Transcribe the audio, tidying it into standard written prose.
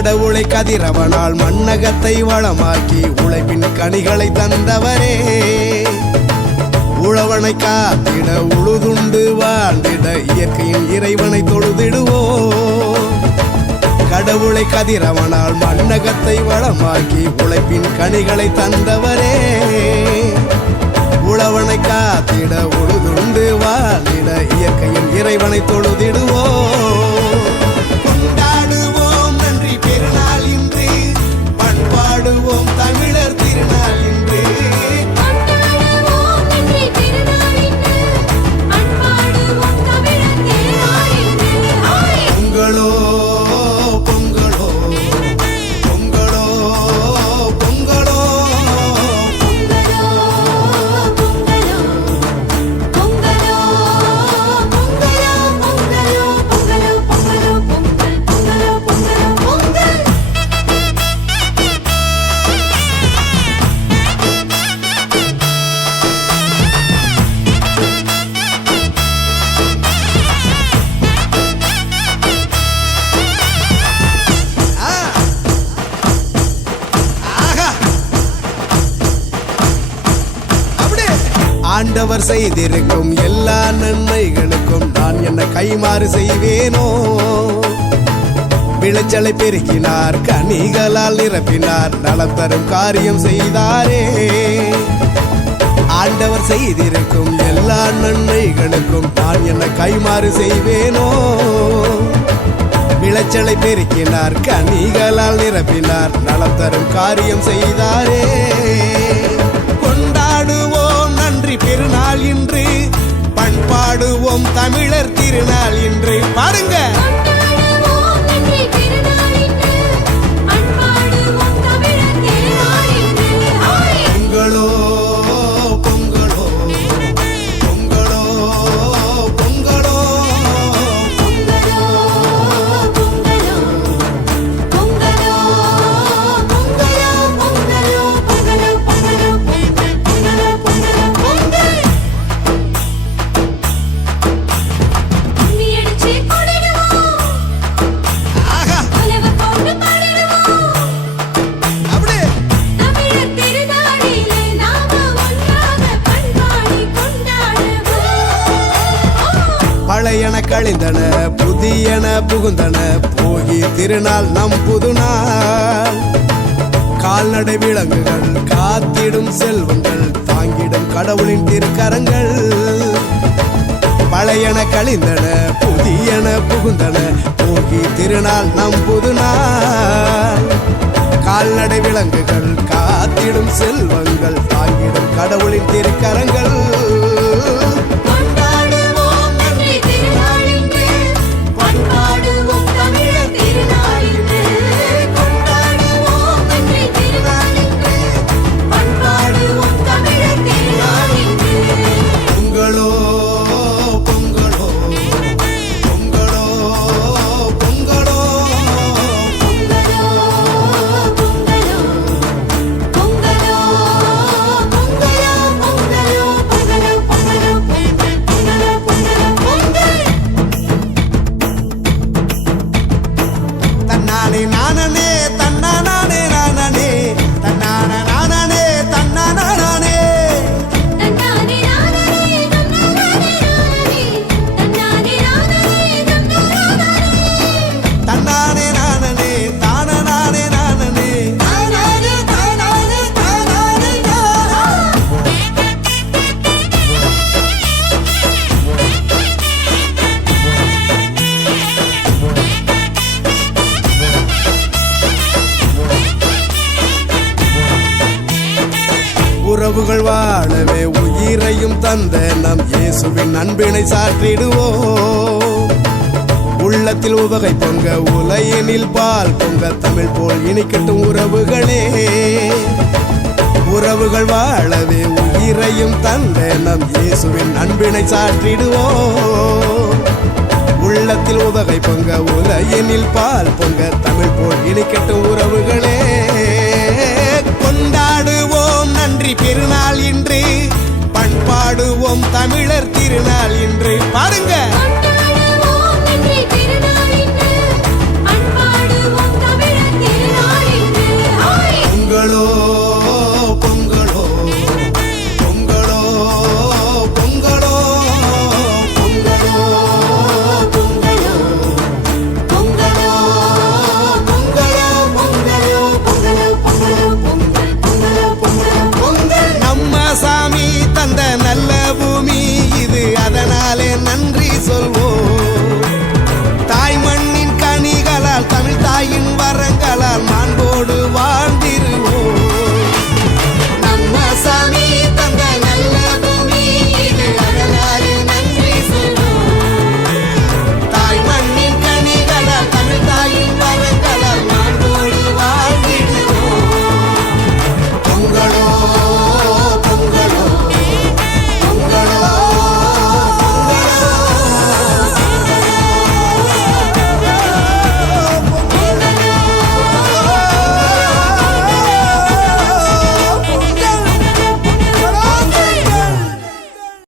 கடவுளை கதிரவனால் மண்ணகத்தை வளமாக்கி உழைப்பின் கனிகளை தந்தவரே, உழவனை காத்திட உழுதுண்டு வாழ்ந்திட இயற்கையின் இறைவனை தொழுதிடுவோம். கடவுளை கதிரவனால் மண்ணகத்தை வளமாக்கி உழைப்பின் கனிகளை தந்தவரே, உழவனை காத்திட உழுதுண்டு வாழ்ந்திட இயற்கையின் இறைவனை தொழுதிடுவோம். கொண்டாடுவோம் நன்றி பெருநாள் இன்று, பண்பாடுவோம் தமிழர் திருநாள் இன்று. பொங்கலோ பொங்கலோ பொங்கலோ பொங்கலோ ஆண்டவர் செய்திருக்கும் எல்லா நன்மைகளுக்கும் நான் என்ன கைமாறு செய்வேனோ. விளைச்சலை பெருக்கினார், கனிகளால் நிரப்பினார், நலம் தரும் காரியம் செய்தாரே. ஆண்டவர் செய்திருக்கும் எல்லா நன்மைகளுக்கும் நான் என்ன கைமாறு செய்வேனோ. விளைச்சலை பெருக்கினார், கனிகளால் நிரப்பினார், நலம் தரும் காரியம் செய்தாரே. கொண்டாடுவோம் நன்றி பெருநாள் இன்று, பண்பாடுவோம் தமிழர் திருநாள் இன்று. பாருங்க, பொங்கலோ பொங்கலோ பொங்கலோ பொங்கலோ பழையன கழிந்தன புதியன புகுந்தன, போகி திருநாள் நம் புதுநாள். கால்நடை விலங்குகள் காத்திடும் செல்வங்கள், தாங்கிடும் கடவுளின் திருக்கரங்கள். பழையன கழிந்தன புதியன புகுந்தன, போகி திருநாள் நம் புதுநாள். கால்நடை விலங்குகள் காத்திடும் செல்வங்கள், தாங்கிடும் கடவுளின் திருக்கரங்கள். உறவுகள் வாழவே உயிரையும் தந்த நம் இயேசுவின் அன்பினை சாற்றிடுவோம். உள்ளத்தில் உவகை பொங்க உலையினில் பால் பொங்க, தமிழ் போல் இனிக்கட்டும் உறவுகளே. உறவுகள் வாழவே உயிரையும் தந்த நம் இயேசுவின் அன்பினை சாற்றிடுவோம். உள்ளத்தில் உவகை பொங்க உலையினில் பால் பொங்க, தமிழ் போல் இனிக்கட்டும் உறவுகளே. கொண்டாடுவோம் நன்றி பெருநாள் இன்று, பண்பாடுவோம் தமிழர் திருநாள் இன்று.